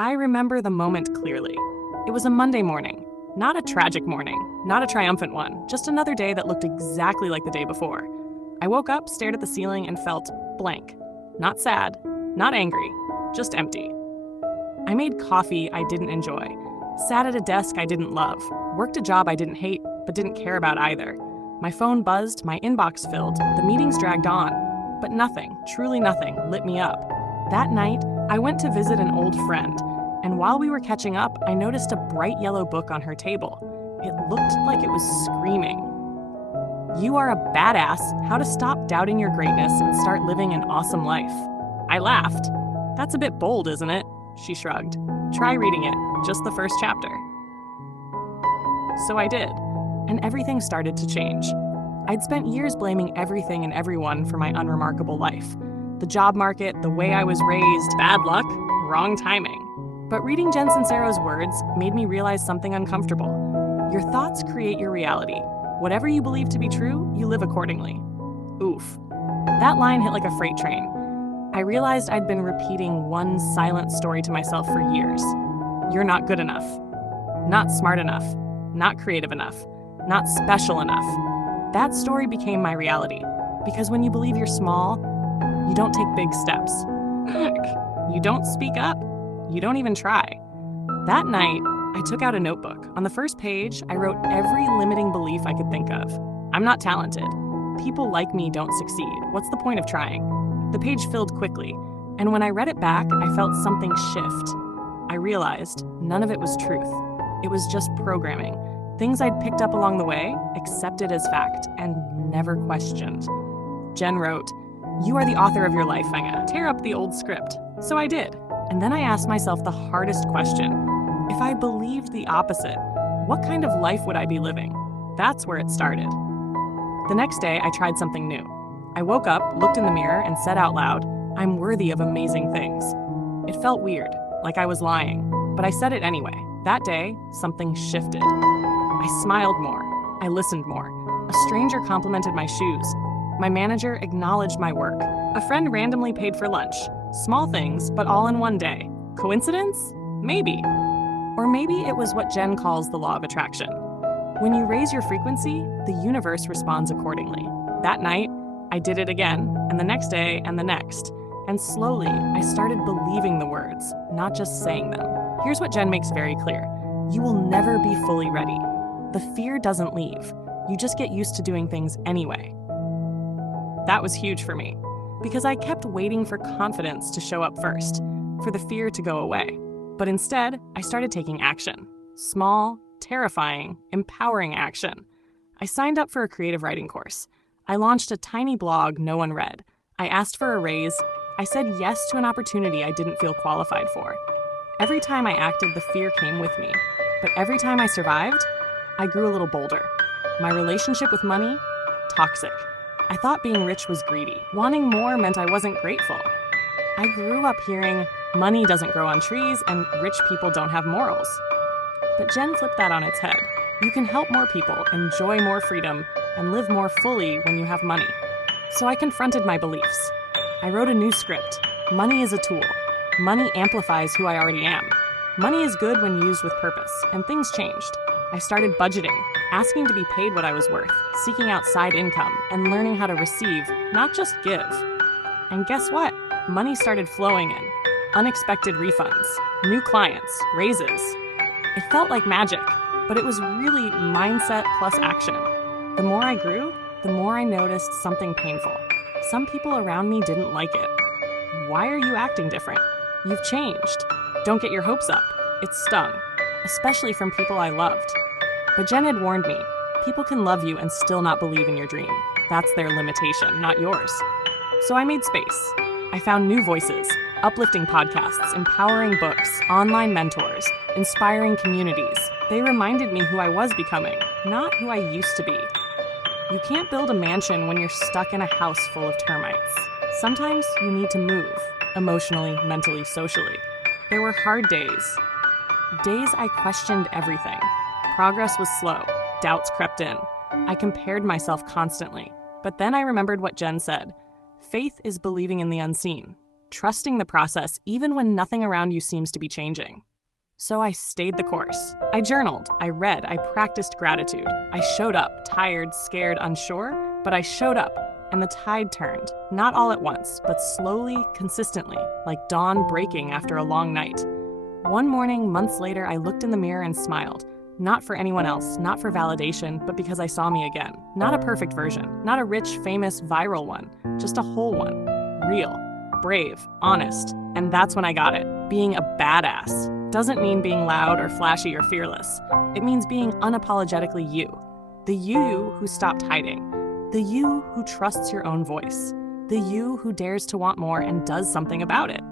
I remember the moment clearly. It was a Monday morning. Not a tragic morning, not a triumphant one, just another day that looked exactly like the day before. I woke up, stared at the ceiling, and felt blank. Not sad, not angry, just empty. I made coffee I didn't enjoy, sat at a desk I didn't love, worked a job I didn't hate but didn't care about either. My phone buzzed, my inbox filled, the meetings dragged on, but nothing, truly nothing, lit me up. That night, I went to visit an old friend, and while we were catching up, I noticed a bright yellow book on her table. It looked like it was screaming. "You are a badass, how to stop doubting your greatness and start living an awesome life." I laughed. "That's a bit bold, isn't it?" She shrugged. "Try reading it, just the first chapter." So I did, and everything started to change. I'd spent years blaming everything and everyone for my unremarkable life. The job market, the way I was raised, bad luck, wrong timing. But reading Jen Sincero's words made me realize something uncomfortable. Your thoughts create your reality. Whatever you believe to be true, you live accordingly. Oof. That line hit like a freight train. I realized I'd been repeating one silent story to myself for years. You're not good enough. Not smart enough. Not creative enough. Not special enough. That story became my reality. Because when you believe you're small, you don't take big steps. You don't speak up. You don't even try. That night, I took out a notebook. On the first page, I wrote every limiting belief I could think of. I'm not talented. People like me don't succeed. What's the point of trying? The page filled quickly, and when I read it back, I felt something shift. I realized none of it was truth. It was just programming. Things I'd picked up along the way, accepted as fact, and never questioned. Jen wrote, "You are the author of your life, Fenga. Tear up the old script." So I did. And then I asked myself the hardest question. If I believed the opposite, what kind of life would I be living? That's where it started. The next day, I tried something new. I woke up, looked in the mirror, and said out loud, "I'm worthy of amazing things." It felt weird, like I was lying, but I said it anyway. That day, something shifted. I smiled more. I listened more. A stranger complimented my shoes. My manager acknowledged my work. A friend randomly paid for lunch. Small things, but all in one day. Coincidence? Maybe. Or maybe it was what Jen calls the law of attraction. When you raise your frequency, the universe responds accordingly. That night, I did it again, and the next day, and the next. And slowly, I started believing the words, not just saying them. Here's what Jen makes very clear. You will never be fully ready. The fear doesn't leave. You just get used to doing things anyway. That was huge for me, because I kept waiting for confidence to show up first, for the fear to go away. But instead, I started taking action. Small, terrifying, empowering action. I signed up for a creative writing course. I launched a tiny blog no one read. I asked for a raise. I said yes to an opportunity I didn't feel qualified for. Every time I acted, the fear came with me. But every time I survived, I grew a little bolder. My relationship with money? Toxic. I thought being rich was greedy. Wanting more meant I wasn't grateful. I grew up hearing, money doesn't grow on trees and rich people don't have morals. But Jen flipped that on its head. You can help more people, enjoy more freedom, and live more fully when you have money. So I confronted my beliefs. I wrote a new script. Money is a tool. Money amplifies who I already am. Money is good when used with purpose, and things changed. I started budgeting, asking to be paid what I was worth, seeking out side income, and learning how to receive, not just give. And guess what? Money started flowing in. Unexpected refunds, new clients, raises. It felt like magic, but it was really mindset plus action. The more I grew, the more I noticed something painful. Some people around me didn't like it. Why are you acting different? You've changed. Don't get your hopes up. It stung, especially from people I loved. But Jen had warned me, people can love you and still not believe in your dream. That's their limitation, not yours. So I made space. I found new voices, uplifting podcasts, empowering books, online mentors, inspiring communities. They reminded me who I was becoming, not who I used to be. You can't build a mansion when you're stuck in a house full of termites. Sometimes you need to move, emotionally, mentally, socially. There were hard days. Days I questioned everything. Progress was slow. Doubts crept in. I compared myself constantly. But then I remembered what Jen said. Faith is believing in the unseen. trusting the process even when nothing around you seems to be changing. So I stayed the course. I journaled, I read, I practiced gratitude. I showed up, tired, scared, unsure, but I showed up, and the tide turned, not all at once, but slowly, consistently, like dawn breaking after a long night. One morning, months later, I looked in the mirror and smiled. Not for anyone else, not for validation, but because I saw me again. Not a perfect version, not a rich, famous, viral one, just a whole one. Real, brave, honest. And that's when I got it. Being a badass doesn't mean being loud or flashy or fearless. It means being unapologetically you. The you who stopped hiding. The you who trusts your own voice. The you who dares to want more and does something about it.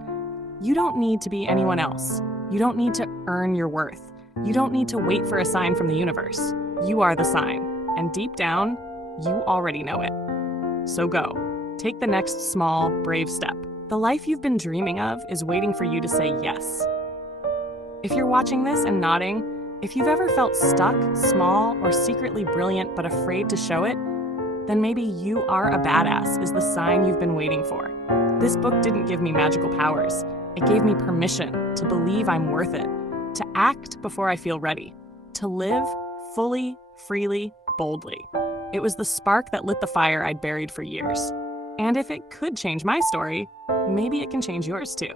You don't need to be anyone else. You don't need to earn your worth. You don't need to wait for a sign from the universe. You are the sign. And deep down, you already know it. So go. Take the next small, brave step. The life you've been dreaming of is waiting for you to say yes. If you're watching this and nodding, if you've ever felt stuck, small, or secretly brilliant but afraid to show it, then maybe you are a badass is the sign you've been waiting for. This book didn't give me magical powers. It gave me permission to believe I'm worth it, to act before I feel ready, to live fully, freely, boldly. It was the spark that lit the fire I'd buried for years. And if it could change my story, maybe it can change yours too.